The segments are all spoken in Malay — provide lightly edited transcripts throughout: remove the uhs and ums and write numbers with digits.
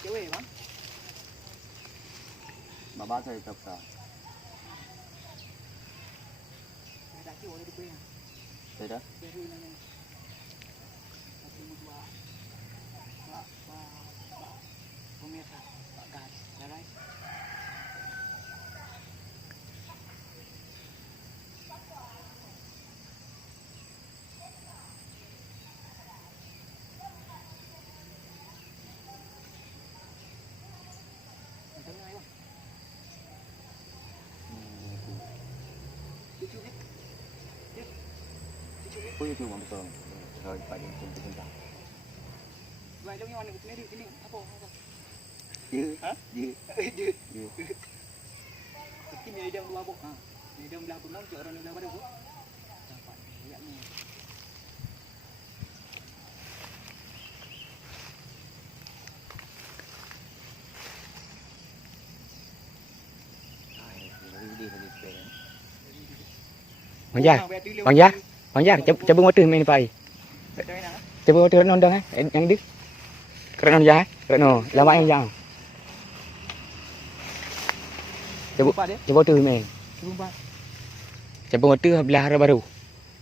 Cewek bang. Baba saya tak tahu. Ada cewek di kuya. Tidak. Dari mana? Tapi dua. Pemirsa, Pak Gas, ya guys. Kau itu memang betul. Kalau pada jumpa. Vậy trong nhau này cũng đi cái này apa? Dư. Hả? Dư. Dư. Cái này đang dua bok. Ini đang belah pun nak orang belah pada bok. Dapat. Lihat ni. Bang Jah, coba motor main pai. Coba motor nondang yang di. Keren non Jah, keren no. Lama yang jauh. Coba motor main. Coba motor belah arah baru.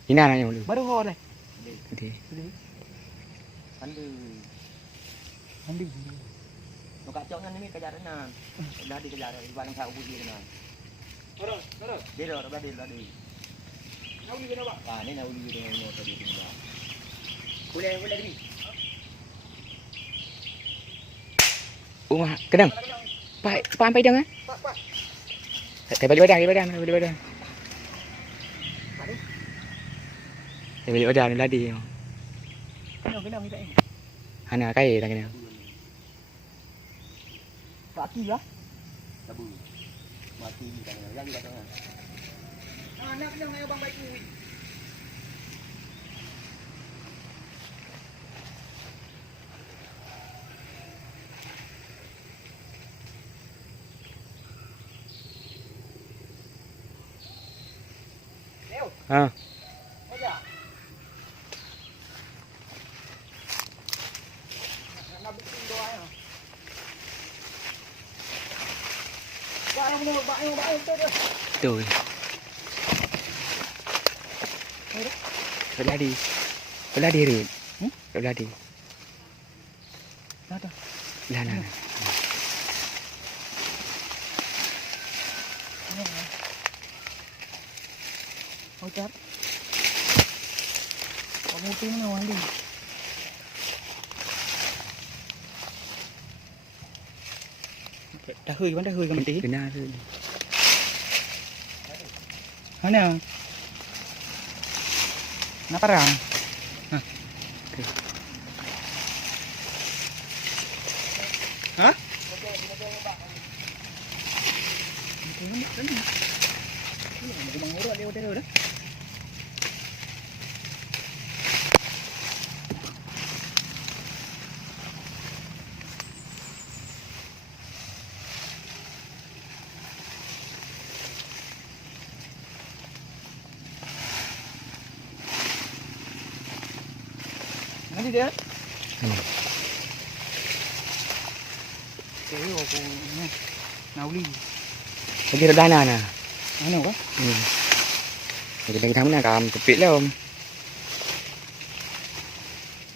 Ini anaknya dulu. Baru ho dah. Andi. Mau kacau kan ini kejaran nan. Dah dikejar di barang saya ubud dia nan. Orang. Dia dah di. Kau ni kenapa? Ah, ni nak uli dengan motor dia tinggal. Boleh ni. Wah, kedang. Sampai dah kan? Saya balik badan. Saya balik badan tadi. Kenapa kita ni? Hana kai dah kena. Kaki lah. Tabu. Mati di tangan. Yang di tangan. Nak kena dengan abang baik ni. Ha. Aja. Nak bikin doa ya. Barang ni baik tu dah. Betul. Belah di Rin. Belah di. Dah. Lah. Ocat. Kamu tu mana wali? Dah hui ke mati? Kena tu. Mana? Nak perang? Hah? Nanti dia. Cái của cô nào đi. Lagi dah dana nah. Mana kau? Jadi bagi tamu nak kam kepit lah om.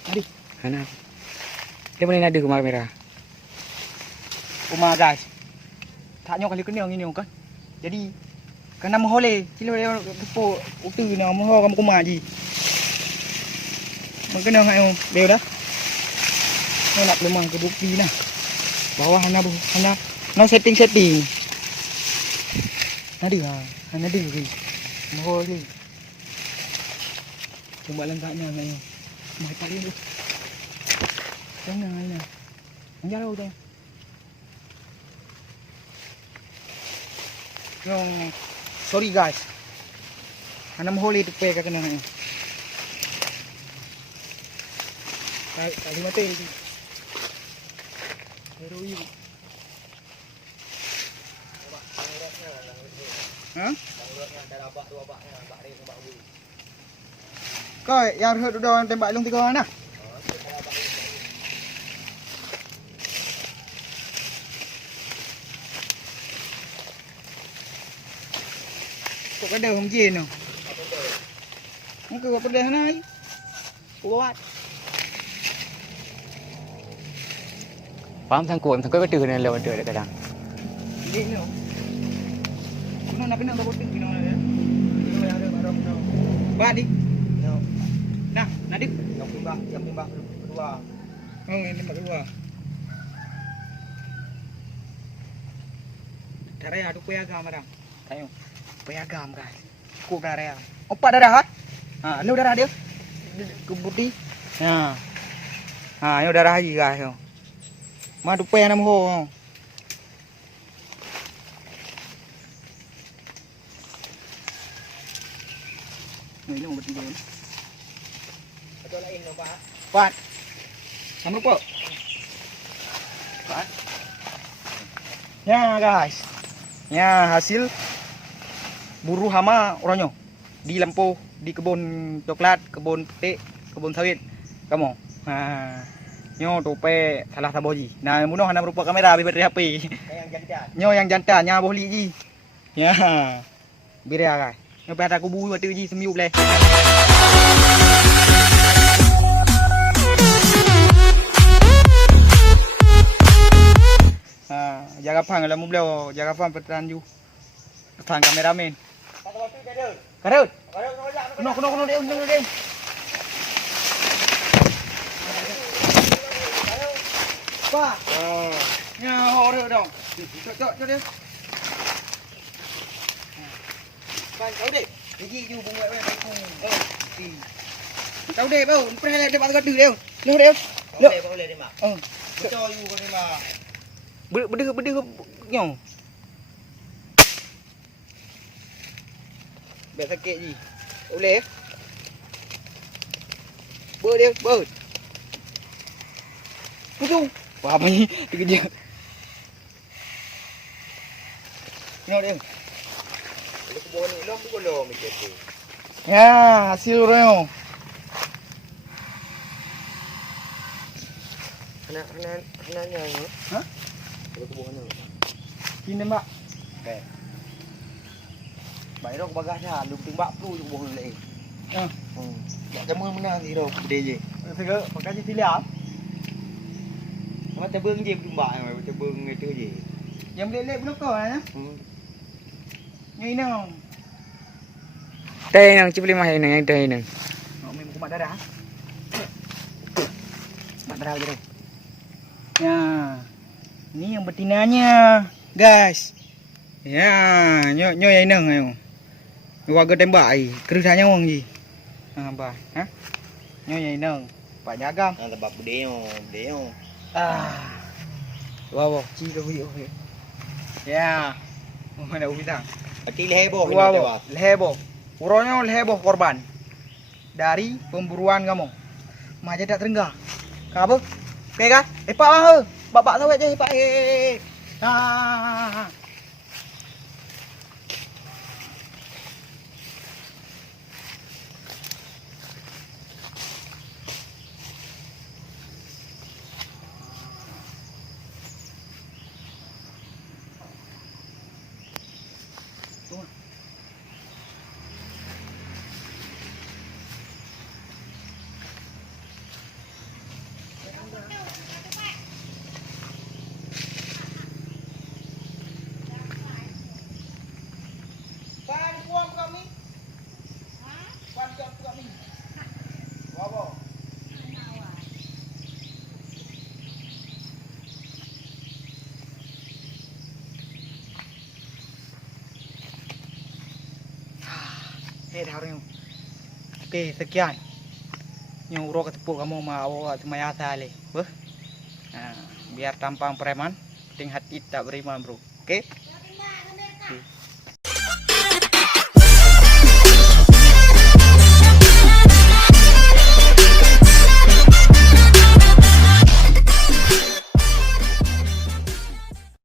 Adi. Hana. Dia boleh nada kumar merah. Uma guys. Tak nyok kali kena ngini kan. Jadi kena mohole, sila dia kepo utu ni moho kamu kumar ji. Mungkin yang leo dah. Ni nak lemah ke bukti nah. Bawah hana no setting. Hana dia ni. Moho ni. Cuba langkahnya ngayo. Mai tali tu. Jangan ni. Anjalo tu. Sorry guys. Hana moho ni tu pe ka kena ngayo. Kali mati. Heroi. Hah? Kau yang udah orang tembak long 3 orang dah. Kok pada hom jin tu. Kau pada sana ai. Kuat. Paham sangkut betul kena lewat dia kadang. Ini tu. Kena nak kena bawa tinggi nak ya. Badi. Nah, Nadib. Yang timbak kedua. Oh, ini tembak kedua. Darah ada piagam orang. Ayo. Piagam guys. Cukup darah. 4 darah. Ha, ni darah dia. Ke putih. Ha. Ha, ini darah lagi guys. Madu pe nam ho. Ini nombor 3 ni. Betul lain tu Pak. Pat. Sama lupa. Pat. Ya guys. Ya hasil buru hama orangnya di lampu di kebun coklat, kebun petik, kebun sawit. Kamu. Ha. Nyo tope salah saboji. Nah, munoh hana berupa kamera bi bateri HP. Yang jantan. Nyo yang jantan nya boleh ji. Ya. Birea guys. Nyo pada aku bui bateri ji semiup le. Jaga phang là mum leo, jaga phang petan ju. Petan kameramen. Kata waktu dia ada. Karut. Ada Kuno dia. Pak. Oh. Nya ho dia dong. Cok dia. Pan kau dek. Biji ju bunga wei ku. Kau dek bau, pre dia pat gadu dia. Lo dia. Lo. Boleh dia mak. Oh. Betul ju kau ni mak. Berdeh nyong. Biar sakit je. Boleh? Ber dia, ber. Pusung. Wah, ni dia kerja. Tengok dia. Kalau kebun ni long pun long mikir tu. Ya, hasil orang. Anak-anaknya ni. Hah? Kalau kebun ni. Ini mbak. Okey. Baik dah bagah dah, lu timbak perlu je kebun ni. Ha. Tak cuma menang ni dah gede je. Segera pakai je silia. Macam beng je timbak macam beng itu je. Yang lelek pun kau ya. Ni nang. Teh nang cipli mah yang teh nang. Oh, memang kumat darah. Kumat darah je tu. Ya. Ni yang betinanya, guys. Ya, nyo yang nang ayo. Warga tembak ai, kerusanya wong ji. Ha, ba. Ha? Nyo yang nang. Pak nyagam. Ha sebab bedeo. Ah. Wow, ci do video. Ya. Mana ubitang. Pati lehebo Wow, lehebo. Uronyo lehebo korban dari pemburuan kamu. Maja tak terenggah. Apa? Okey kan? Pak bang. Bapak sawit je pak. Ha. Harus. Oke, sekian. Yang urut ketepuk kamu mau semaya sale. Biar tampang preman, penting hati tak beriman, bro. Oke?